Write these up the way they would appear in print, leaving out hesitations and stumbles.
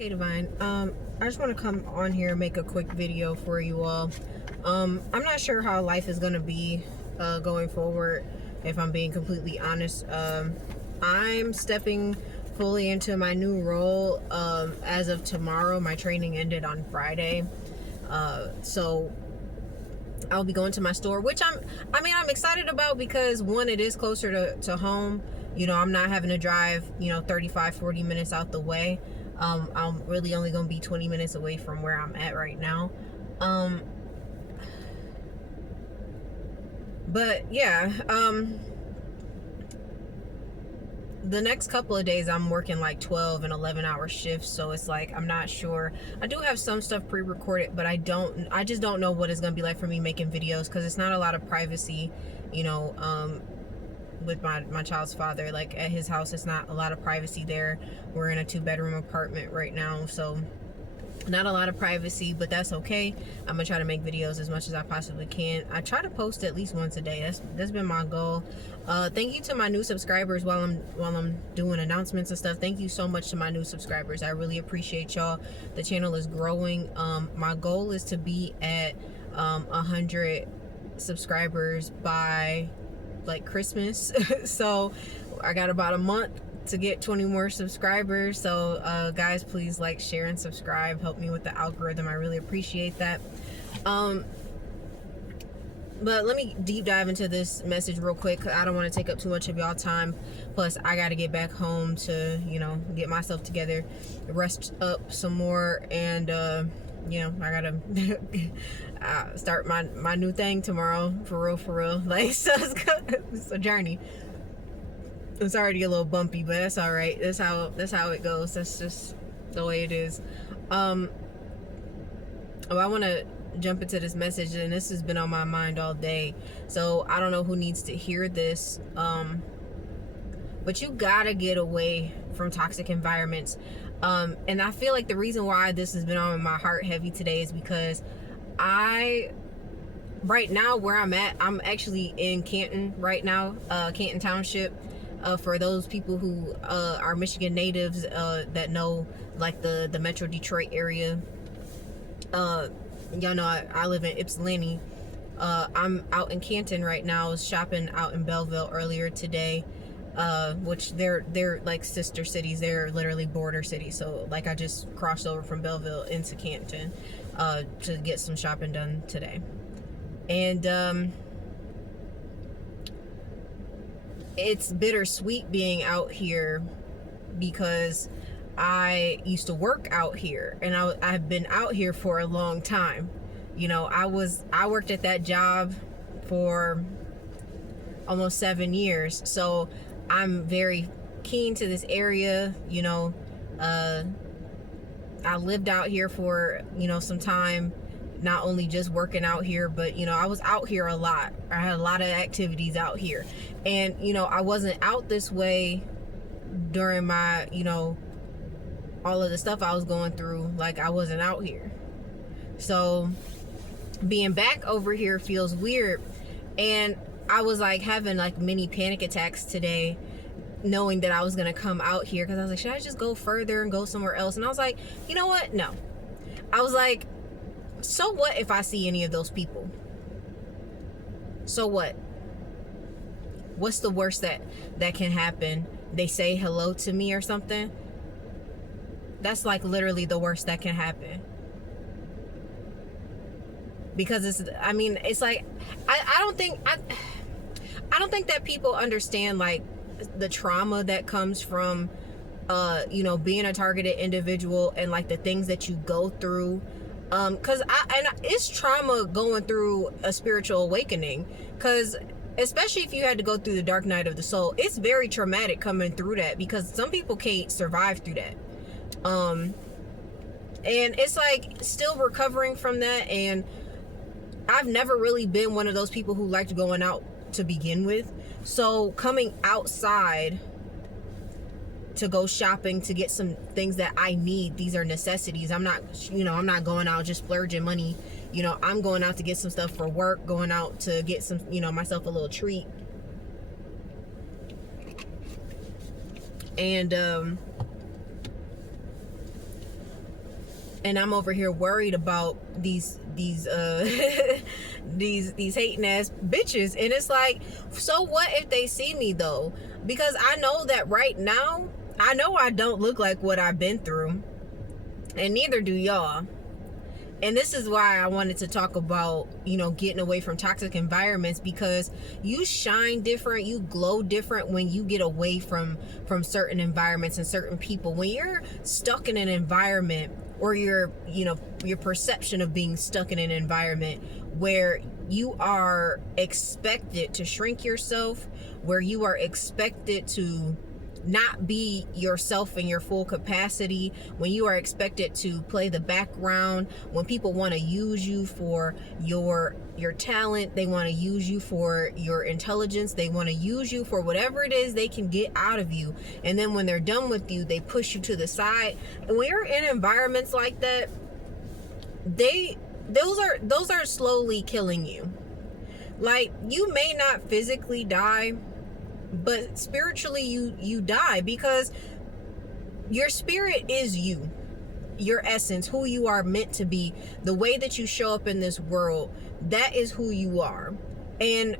Okay, Divine. I just want to come on here and make a quick video for you all. I'm not sure how life is gonna be going forward. If I'm being completely honest, I'm stepping fully into my new role as of tomorrow. My training ended on Friday, so I'll be going to my store, which I'm excited about because one, it is closer to home. You know, I'm not having to drive 35-40 minutes out the way. I'm really only gonna be 20 minutes away from where I'm at right now. But yeah, the next couple of days I'm working like 12 and 11-hour shifts, so it's like I'm not sure. I do have some stuff pre-recorded, but I just don't know what it's gonna be like for me making videos, because it's not a lot of privacy, with my child's father. Like at his house, it's not a lot of privacy there. We're in a 2-bedroom apartment right now, so not a lot of privacy, but that's okay. I'm gonna try to make videos as much as I possibly can. I try to post at least once a day. That's been my goal. Thank you to my new subscribers while I'm doing announcements and stuff. Thank you so much to my new subscribers. I really appreciate y'all. The channel is growing. My goal is to be at 100 subscribers by like Christmas. So I got about a month to get 20 more subscribers. So guys, please like, share, and subscribe. Help me with the algorithm. I really appreciate that. But let me deep dive into this message real quick. I don't want to take up too much of y'all time. Plus I got to get back home to get myself together, rest up some more, and I gotta start my new thing tomorrow, for real. Like, so it's a journey. It's already a little bumpy, but that's all right. That's how it goes. That's just the way it is. I want to jump into this message, and this has been on my mind all day. So I don't know who needs to hear this, but you gotta get away from toxic environments. And I feel like the reason why this has been on my heart heavy today is because right now where I'm at, I'm actually in Canton right now, Canton Township. For those people who are Michigan natives that know like the Metro Detroit area, y'all know I live in Ypsilanti. I'm out in Canton right now. I was shopping out in Belleville earlier today, which they're like sister cities. They're literally border cities. So like I just crossed over from Belleville into Canton to get some shopping done today. And it's bittersweet being out here because I used to work out here, and I've been out here for a long time. I worked at that job for almost 7 years, so I'm very keen to this area. I lived out here for some time, not only just working out here, but I was out here a lot. I had a lot of activities out here, and I wasn't out this way during my all of the stuff I was going through. Like, I wasn't out here, so being back over here feels weird. And I was like having like mini panic attacks today, knowing that I was gonna come out here, because I was like, should I just go further and go somewhere else? And I was like, you know what, no. I was like, so what if I see any of those people? So what? What's the worst that can happen? They say hello to me or something? That's like literally the worst that can happen. Because it's like I don't think that people understand like the trauma that comes from being a targeted individual, and like the things that you go through. Because it's trauma going through a spiritual awakening, because especially if you had to go through the dark night of the soul, it's very traumatic coming through that, because some people can't survive through that. And it's like still recovering from that. And I've never really been one of those people who liked going out to begin with, so coming outside to go shopping to get some things that I need, these are necessities. I'm not going out just splurging money. I'm going out to get some stuff for work, going out to get some, myself a little treat. And and I'm over here worried about these these hating ass bitches. And it's like, so what if they see me though? Because I know that right now, I know I don't look like what I've been through, and neither do y'all. And this is why I wanted to talk about, getting away from toxic environments, because you shine different, you glow different when you get away from certain environments and certain people. When you're stuck in an environment, or your perception of being stuck in an environment where you are expected to shrink yourself, where you are expected to not be yourself in your full capacity, when you are expected to play the background, when people want to use you for your talent, they want to use you for your intelligence, they want to use you for whatever it is they can get out of you, and then when they're done with you, they push you to the side. And when you're in environments like that, those are slowly killing you. Like, you may not physically die, but spiritually you die, because your spirit is you, your essence, who you are meant to be, the way that you show up in this world, that is who you are. And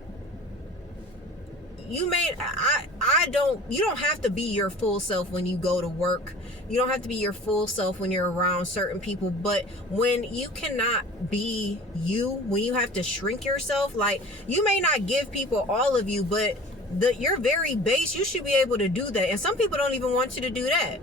you don't have to be your full self when you go to work. You don't have to be your full self when you're around certain people. But when you cannot be you, when you have to shrink yourself, like, you may not give people all of you, but your very base, you should be able to do that. And some people don't even want you to do that.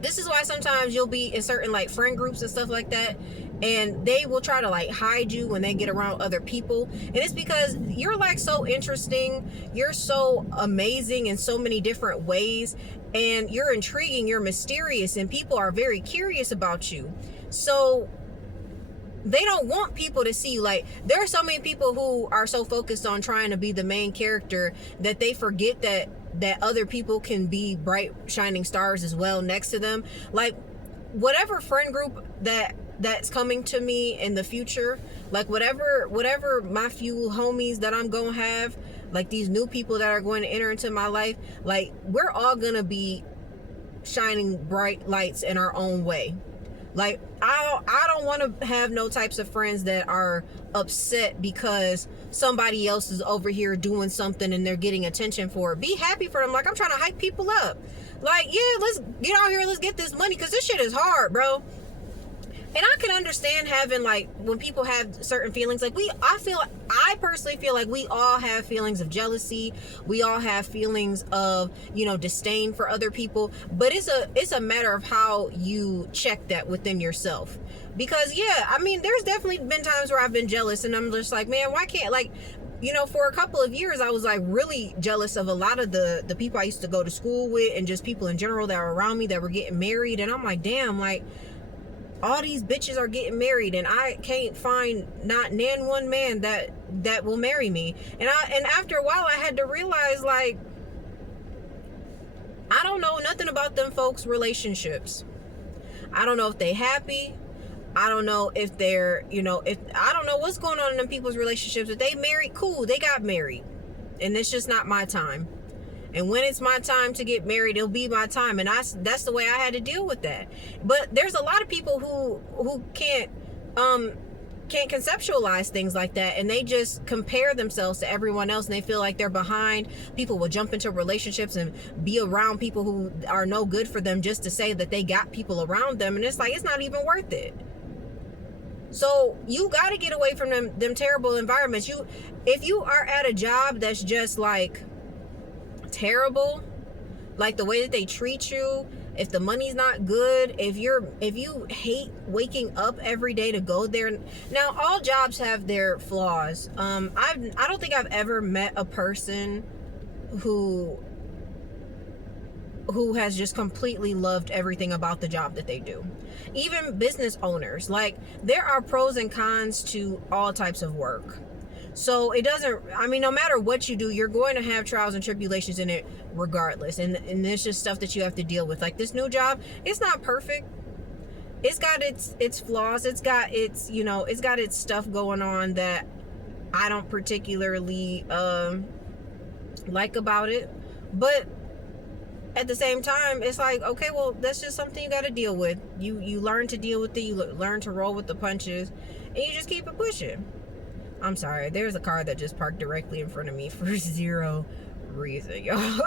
This is why sometimes you'll be in certain like friend groups and stuff like that, and they will try to like hide you when they get around other people. And it's because you're like so interesting, you're so amazing in so many different ways, and you're intriguing, you're mysterious, and people are very curious about you. So they don't want people to see, like, there are so many people who are so focused on trying to be the main character that they forget that other people can be bright shining stars as well next to them. Like, whatever friend group that's coming to me in the future, like whatever my few homies that I'm gonna have, like these new people that are going to enter into my life, like, we're all gonna be shining bright lights in our own way. Like, I don't want to have no types of friends that are upset because somebody else is over here doing something and they're getting attention for it. Be happy for them. Like, I'm trying to hype people up. Like, yeah, let's get out here, let's get this money, because this shit is hard, bro. And I can understand having, like, when people have certain feelings, like, I personally feel like we all have feelings of jealousy. We all have feelings of, disdain for other people. But it's a matter of how you check that within yourself. Because, yeah, I mean, there's definitely been times where I've been jealous, and I'm just like, man, why can't, like, for a couple of years, I was like really jealous of a lot of the people I used to go to school with, and just people in general that were around me that were getting married. And I'm like, damn, like, all these bitches are getting married, and I can't find not one man that will marry me. And after a while, I had to realize, like, I don't know nothing about them folks' relationships. I don't know if they happy. I don't know if they're, I don't know what's going on in them people's relationships. If they married, cool, they got married, and it's just not my time. And when it's my time to get married, it'll be my time. And that's the way I had to deal with that. But there's a lot of people who can't conceptualize things like that, and they just compare themselves to everyone else, and they feel like they're behind. People will jump into relationships and be around people who are no good for them just to say that they got people around them, and it's like, it's not even worth it. So you got to get away from them terrible environments. If you are at a job that's just like terrible, like the way that they treat you, if the money's not good, if you hate waking up every day to go there. Now, all jobs have their flaws. I don't think I've ever met a person who has just completely loved everything about the job that they do. Even business owners, like, there are pros and cons to all types of work. So no matter what you do, you're going to have trials and tribulations in it regardless. And it's just stuff that you have to deal with. Like, this new job, it's not perfect. It's got its flaws. It's got its stuff going on that I don't particularly like about it. But at the same time, it's like, okay, well, that's just something you got to deal with. You learn to deal with it. You learn to roll with the punches, and you just keep it pushing. I'm sorry. There's a car that just parked directly in front of me for zero reason, y'all.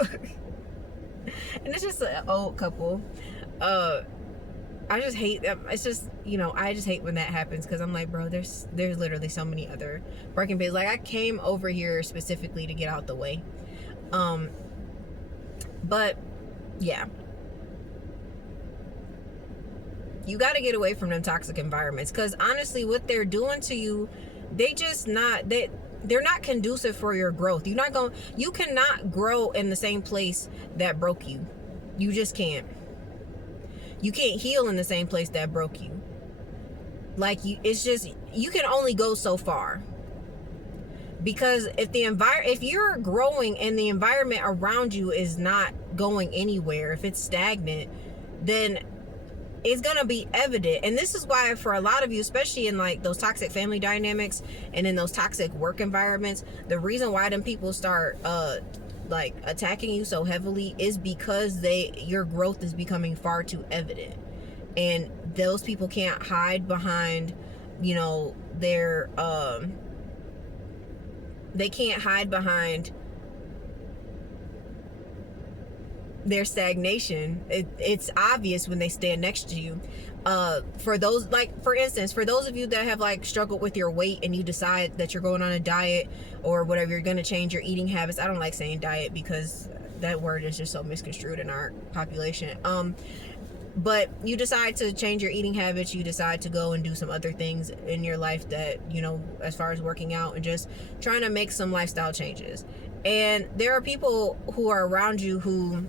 And it's just an old couple. I just hate them. It's just, I just hate when that happens, because I'm like, bro, there's literally so many other parking bays. Like, I came over here specifically to get out the way. But yeah, you got to get away from them toxic environments, because honestly, what they're doing to you, they're not conducive for your growth. You cannot grow in the same place that broke you. You just can't. You can't heal in the same place that broke you. Like, you can only go so far. Because if you're growing and the environment around you is not going anywhere, if it's stagnant, then it's going to be evident. And this is why, for a lot of you, especially in like those toxic family dynamics and in those toxic work environments, the reason why them people start like attacking you so heavily is because your growth is becoming far too evident, and those people can't hide behind their they can't hide behind their stagnation. It's obvious when they stand next to you. For instance, for those of you that have like struggled with your weight and you decide that you're going on a diet or whatever, you're going to change your eating habits. I don't like saying diet because that word is just so misconstrued in our population. But you decide to change your eating habits. You decide to go and do some other things in your life that, as far as working out and just trying to make some lifestyle changes. And there are people who are around you who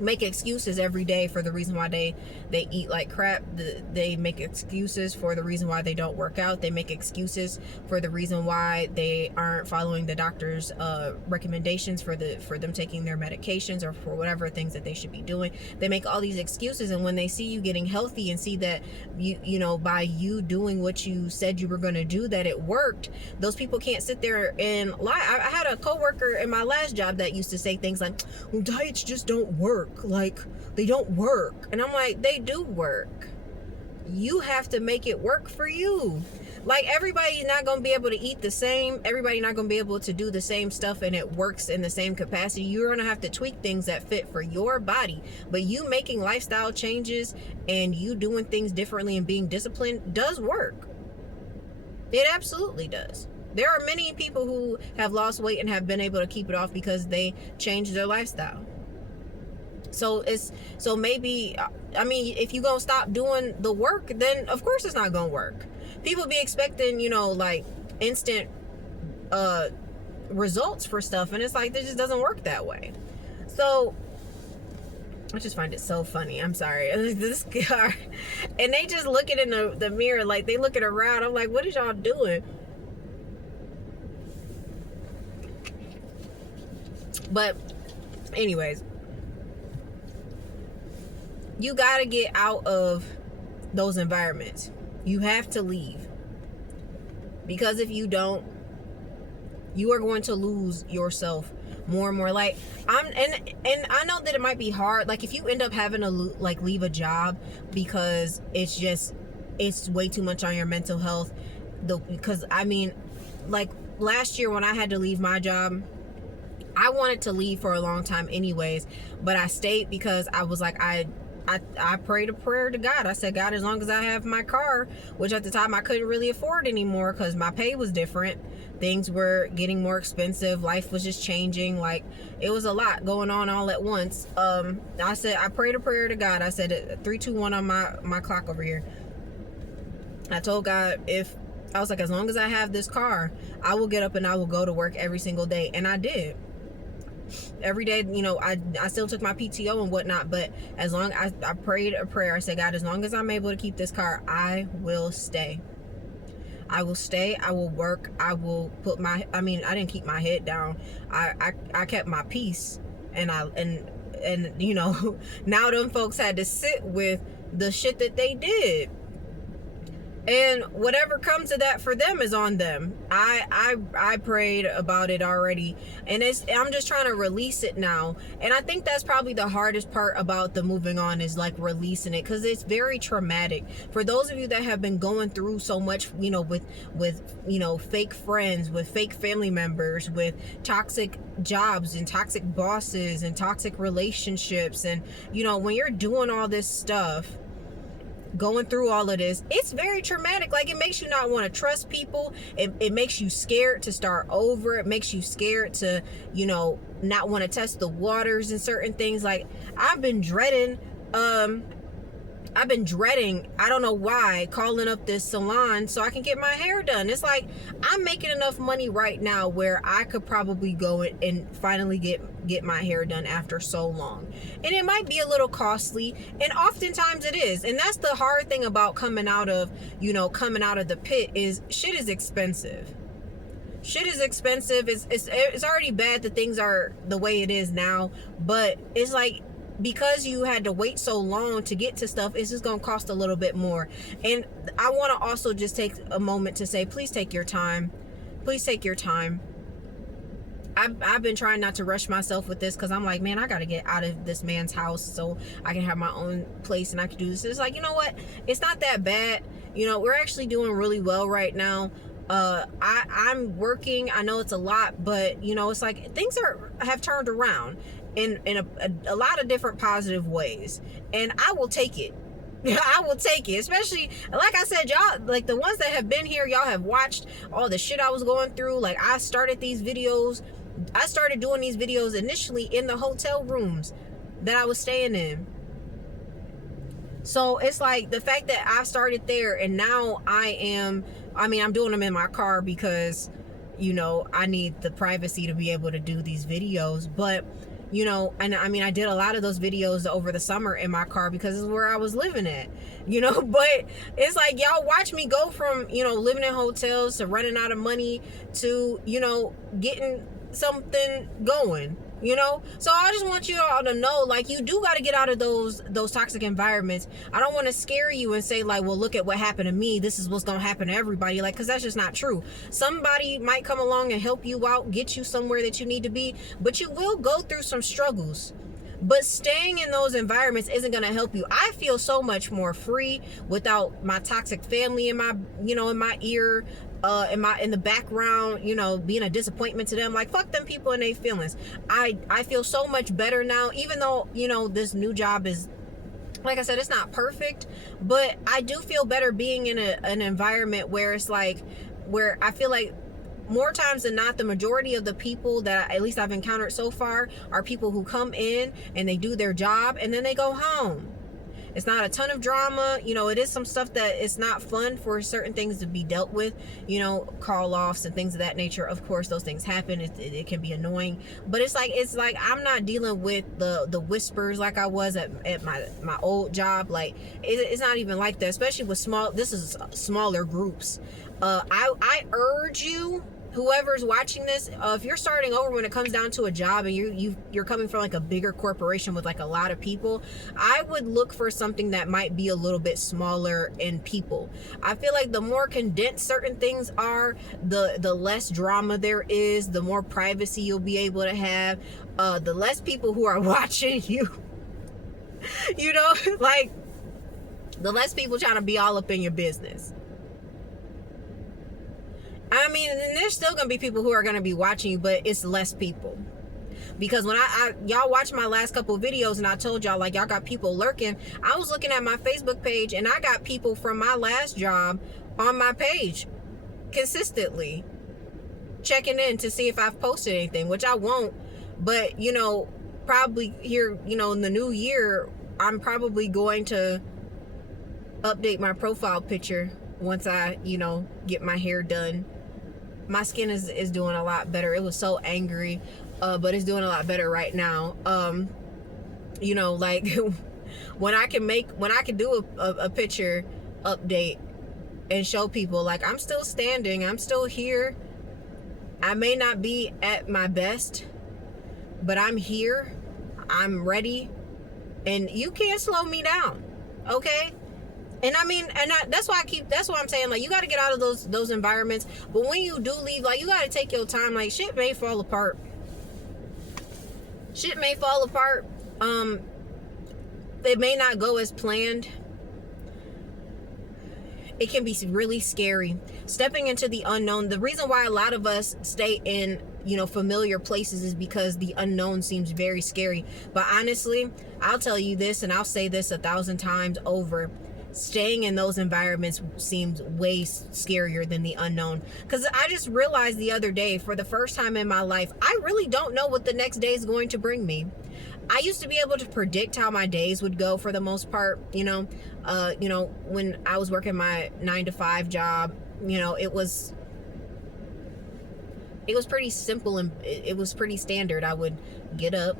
make excuses every day for the reason why they eat like crap. They make excuses for the reason why they don't work out. They make excuses for the reason why they aren't following the doctor's recommendations for them taking their medications or for whatever things that they should be doing. They make all these excuses, and when they see you getting healthy and see that you by you doing what you said you were going to do, that it worked, those people can't sit there and lie. I had a coworker in my last job that used to say things like, well, diets just don't work. Like, they don't work. And I'm like, they do work. You have to make it work for you. Like, everybody's not going to be able to eat the same. Everybody's not going to be able to do the same stuff and it works in the same capacity. You're going to have to tweak things that fit for your body. But you making lifestyle changes and you doing things differently and being disciplined does work. It absolutely does. There are many people who have lost weight and have been able to keep it off because they changed their lifestyle. So maybe, I mean, if you're gonna stop doing the work, then of course it's not gonna work. People be expecting, like instant results for stuff, and it's like, it just doesn't work that way. So I just find it so funny. I'm sorry. This car, and they just looking in the mirror, like they looking around. I'm like, what is y'all doing? But anyways, you got to get out of those environments. You have to leave. Because if you don't, you are going to lose yourself more and more. Like, and I know that it might be hard. Like, if you end up having to leave a job because it's way too much on your mental health. Because I mean, like last year when I had to leave my job, I wanted to leave for a long time anyways, but I stayed because I was like, I prayed a prayer to God. I said, God, as long as I have my car, which at the time I couldn't really afford anymore because my pay was different. Things were getting more expensive. Life was just changing. Like, it was a lot going on all at once. I prayed a prayer to God. I said 3, 2, 1 on my clock over here. I told God, I was like, as long as I have this car, I will get up and I will go to work every single day. And I did. Every day, I still took my PTO and whatnot, but as long as I prayed a prayer, I said, God, as long as I'm able to keep this car, I will stay. I will stay. I will work. I will put I didn't keep my head down. I kept my peace, and now them folks had to sit with the shit that they did. And whatever comes of that for them is on them. I prayed about it already, and I'm just trying to release it now. And I think that's probably the hardest part about the moving on, is like releasing it, because it's very traumatic for those of you that have been going through so much, you know, with you know, fake friends, with fake family members, with toxic jobs and toxic bosses and toxic relationships. And you know, when you're doing all this stuff, going through all of this, it's very traumatic. Like, it makes you not want to trust people. It makes you scared to start over. It makes you scared to, you know, not want to test the waters and certain things. Like, I've been dreading, I don't know why, calling up this salon so I can get my hair done. It's like, I'm making enough money right now where I could probably go and finally get my hair done after so long. And it might be a little costly, and oftentimes it is. And that's the hard thing about coming out of the pit, is shit is expensive. Shit is expensive. It's already bad that things are the way it is now, but it's like, because you had to wait so long to get to stuff, it's just gonna cost a little bit more. And I want to also just take a moment to say, please take your time. Please take your time. I've been trying not to rush myself with this, because I'm like, man, I gotta get out of this man's house so I can have my own place and I can do this. It's like, you know what, it's not that bad. You know, we're actually doing really well right now. I'm working. I know it's a lot, but you know, it's like things have turned around in a lot of different positive ways, and I will take it. I will take it. Especially, like I said, y'all, like the ones that have been here, y'all have watched all the shit I was going through. Like, I started doing these videos initially in the hotel rooms that I was staying in. So it's like, the fact that I started there, and now I'm doing them in my car because, you know, I need the privacy to be able to do these videos. But you know, and I mean, I did a lot of those videos over the summer in my car because it's where I was living at, you know. But it's like, y'all watch me go from, you know, living in hotels to running out of money to, you know, getting something going, you know. So I just want you all to know, like, you do got to get out of those toxic environments. I don't want to scare you and say, like, well, look at what happened to me, this is what's gonna happen to everybody, like, because that's just not true. Somebody might come along and help you out, get you somewhere that you need to be, but you will go through some struggles. But staying in those environments isn't going to help you. I feel so much more free without my toxic family in my, you know, in my ear, in the background, you know, being a disappointment to them. Like, fuck them people and their feelings. I feel so much better now, even though, you know, this new job is, like I said, it's not perfect, but I do feel better being in an environment where it's like, where I feel like more times than not, the majority of the people that at least I've encountered so far are people who come in and they do their job and then they go home. It's not a ton of drama. You know, it is some stuff that it's not fun for certain things to be dealt with, you know, call-offs and things of that nature. Of course, those things happen. It can be annoying, but it's like I'm not dealing with the whispers like I was at my old job. Like, it's not even like that, especially with smaller groups. I urge you, whoever's watching this, if you're starting over when it comes down to a job and you're coming from like a bigger corporation with like a lot of people, I would look for something that might be a little bit smaller in people. I feel like the more condensed certain things are, the less drama there is, the more privacy you'll be able to have, the less people who are watching you, you know, like the less people trying to be all up in your business. I mean, and there's still gonna be people who are gonna be watching you, but it's less people. Because when y'all watched my last couple of videos and I told y'all, like, y'all got people lurking, I was looking at my Facebook page and I got people from my last job on my page consistently checking in to see if I've posted anything, which I won't. But, you know, probably here, you know, in the new year, I'm probably going to update my profile picture once I, you know, get my hair done. My skin is doing a lot better. It was so angry, but it's doing a lot better right now. You know, like when I can do a picture update and show people, like, I'm still standing, I'm still here. I may not be at my best, but I'm here, I'm ready, and you can't slow me down, okay? And I mean, that's why that's why I'm saying, like, you got to get out of those environments. But when you do leave, like, you got to take your time. Like, shit may fall apart. Shit may fall apart. It may not go as planned. It can be really scary. Stepping into the unknown. The reason why a lot of us stay in, familiar places is because the unknown seems very scary. But honestly, I'll tell you this, and I'll say this 1,000 times over. Staying in those environments seems way scarier than the unknown. Because I just realized the other day, for the first time in my life, I really don't know what the next day is going to bring me. I used to be able to predict how my days would go for the most part, when I was working my 9-to-5 job, it was pretty simple, and it was pretty standard. I would get up,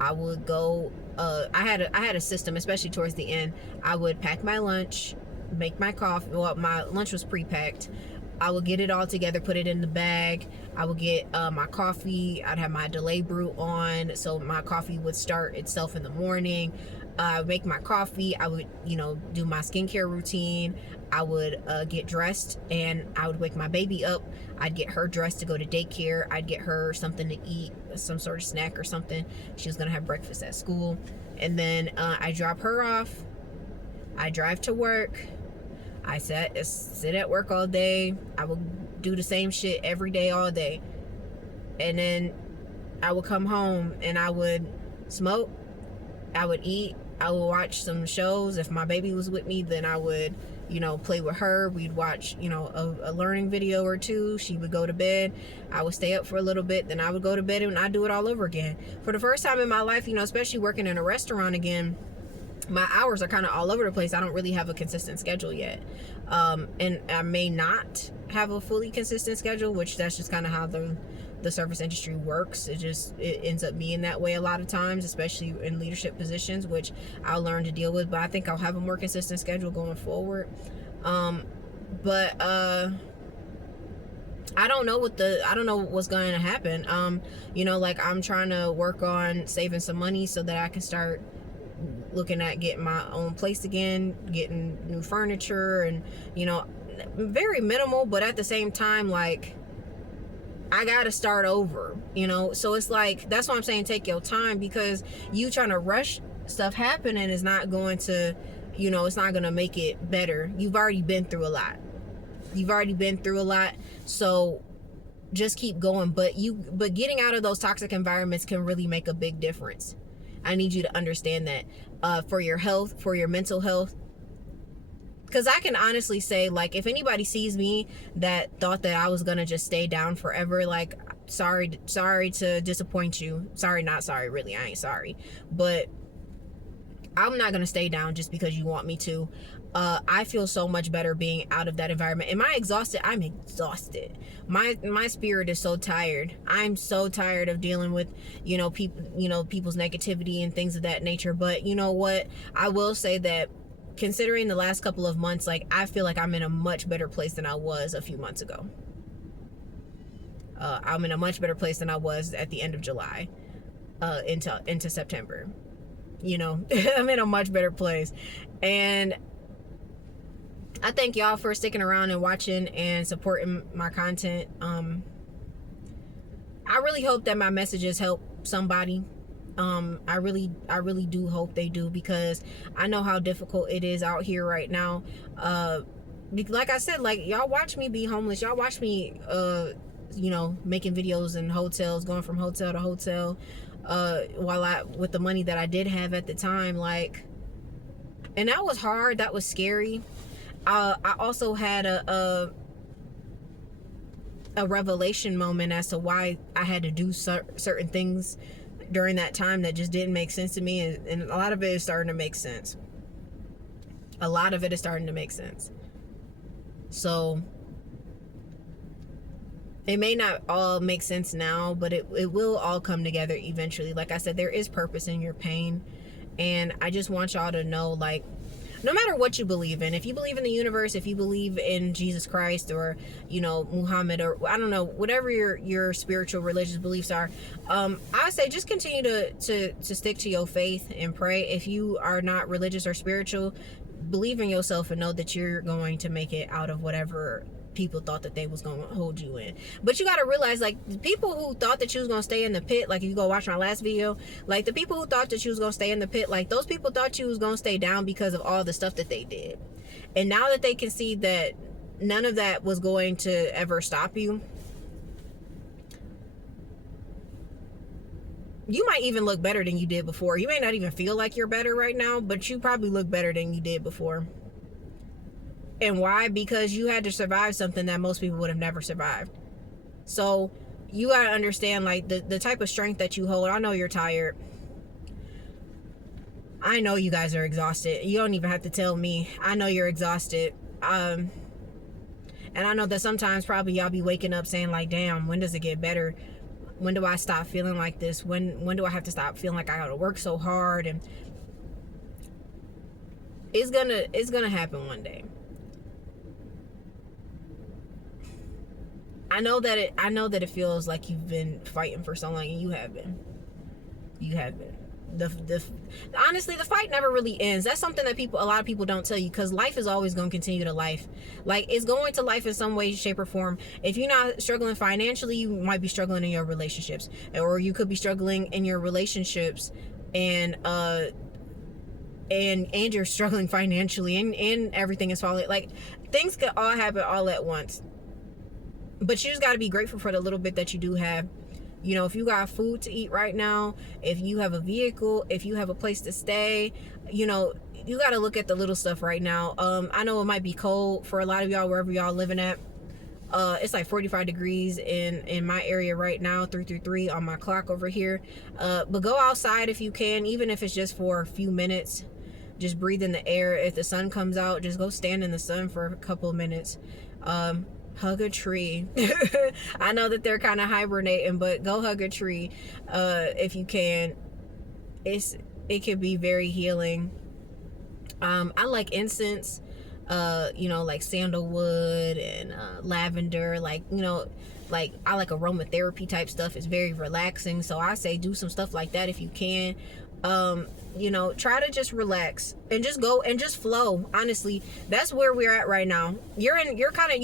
I would go, I had a system, especially towards the end. I would pack my lunch, make my coffee. Well, my lunch was pre-packed. I would get it all together, put it in the bag. I would get my coffee. I'd have my delay brew on, so my coffee would start itself in the morning. I would make my coffee. I would, do my skincare routine. I would get dressed, and I would wake my baby up. I'd get her dressed to go to daycare. I'd get her something to eat, some sort of snack or something. She was going to have breakfast at school. And then I drop her off. I drive to work. I sit at work all day. I would do the same shit every day, all day. And then I would come home and I would smoke. I would eat. I would watch some shows. If my baby was with me, then I would, play with her. We'd watch, a learning video or two. She would go to bed. I would stay up for a little bit. Then I would go to bed, and I'd do it all over again. For the first time in my life, especially working in a restaurant again, my hours are kind of all over the place. I don't really have a consistent schedule yet. And I may not have a fully consistent schedule, which that's just kind of how the service industry works. It ends up being that way a lot of times, especially in leadership positions, which I'll learn to deal with. But I think I'll have a more consistent schedule going forward. But I don't know what's going to happen. Like, I'm trying to work on saving some money so that I can start looking at getting my own place again, getting new furniture, and very minimal, but at the same time, like, I gotta start over, so it's like, that's why I'm saying take your time, because you trying to rush stuff happening is not going to, it's not gonna make it better. You've already been through a lot, so just keep going. But getting out of those toxic environments can really make a big difference. I need you to understand that, for your health, for your mental health. Because I can honestly say, like, if anybody sees me that thought that I was going to just stay down forever, like, sorry to disappoint you. Sorry, not sorry, really. I ain't sorry. But I'm not going to stay down just because you want me to. I feel so much better being out of that environment. Am I exhausted? I'm exhausted. My spirit is so tired. I'm so tired of dealing with, people's negativity and things of that nature. But you know what? I will say that, considering the last couple of months, like, I feel like I'm in a much better place than I was a few months ago. I'm in a much better place than I was at the end of July, into September. I'm in a much better place. And I thank y'all for sticking around and watching and supporting my content. I really hope that my messages help somebody. I really do hope they do, because I know how difficult it is out here right now. Like I said, like, y'all watch me be homeless. Y'all watch me, making videos in hotels, going from hotel to hotel, with the money that I did have at the time, like, and that was hard. That was scary. I also had a revelation moment as to why I had to do certain things during that time that just didn't make sense to me, and a lot of it is starting to make sense. So it may not all make sense now, but it will all come together eventually. Like I said, there is purpose in your pain, and I just want y'all to know, like, no matter what you believe in, if you believe in the universe, if you believe in Jesus Christ, or Muhammad, or I don't know, whatever your spiritual religious beliefs are, I say just continue to stick to your faith and pray. If you are not religious or spiritual, believe in yourself and know that you're going to make it out of whatever people thought that they was going to hold you in. But you got to realize, like, the people who thought that you was going to stay in the pit, like if you go watch my last video, like the people who thought that you was going to stay in the pit, like those people thought you was going to stay down because of all the stuff that they did. And now that they can see that none of that was going to ever stop you, you might even look better than you did before. You may not even feel like you're better right now, but you probably look better than you did before. And why? Because you had to survive something that most people would have never survived. So you got to understand, like, the type of strength that you hold. I know you're tired. I know you guys are exhausted. You don't even have to tell me. I know you're exhausted. And I know that sometimes probably y'all be waking up saying, like, damn, when does it get better? When do I stop feeling like this? When do I have to stop feeling like I gotta work so hard? And it's gonna happen one day. I know that it feels like you've been fighting for so long, and you have been. Honestly, the fight never really ends. That's something that a lot of people don't tell you, because life is always going to continue to life. Like, it's going to life in some way, shape, or form. If you're not struggling financially, you might be struggling in your relationships, or you could be struggling in your relationships, and you're struggling financially, and everything is falling. Like, things could all happen all at once. But you just got to be grateful for the little bit that you do have. If you got food to eat right now, if you have a vehicle, if you have a place to stay, you got to look at the little stuff right now. I know it might be cold for a lot of y'all, wherever y'all living at. It's like 45 degrees in my area right now, 333 on my clock over here. But go outside if you can, even if it's just for a few minutes. Just breathe in the air. If the sun comes out, just go stand in the sun for a couple of minutes. Hug a tree. I know that they're kind of hibernating, but go hug a tree if you can. It can be very healing. I like incense, like sandalwood and lavender, like I like aromatherapy type stuff. It's very relaxing, so I say do some stuff like that if you can. Try to just relax and just go and just flow. Honestly, that's where we're at right now. You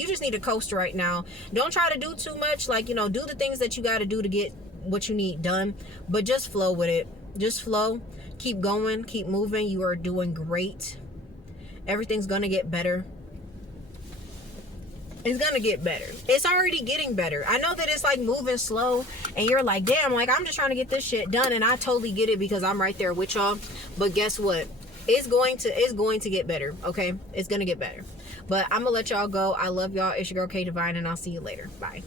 just need to coast right now. Don't try to do too much, like, do the things that you got to do to get what you need done, but just flow with it. Just flow, keep going, keep moving. You are doing great. Everything's gonna get better. It's gonna get better. It's already getting better. I know that it's like moving slow, and you're like, damn, like, I'm just trying to get this shit done, and I totally get it, because I'm right there with y'all. But guess what? It's going to get better. Okay, it's gonna get better. But I'm gonna let y'all go. I love y'all. It's your girl K Divine, and I'll see you later. Bye.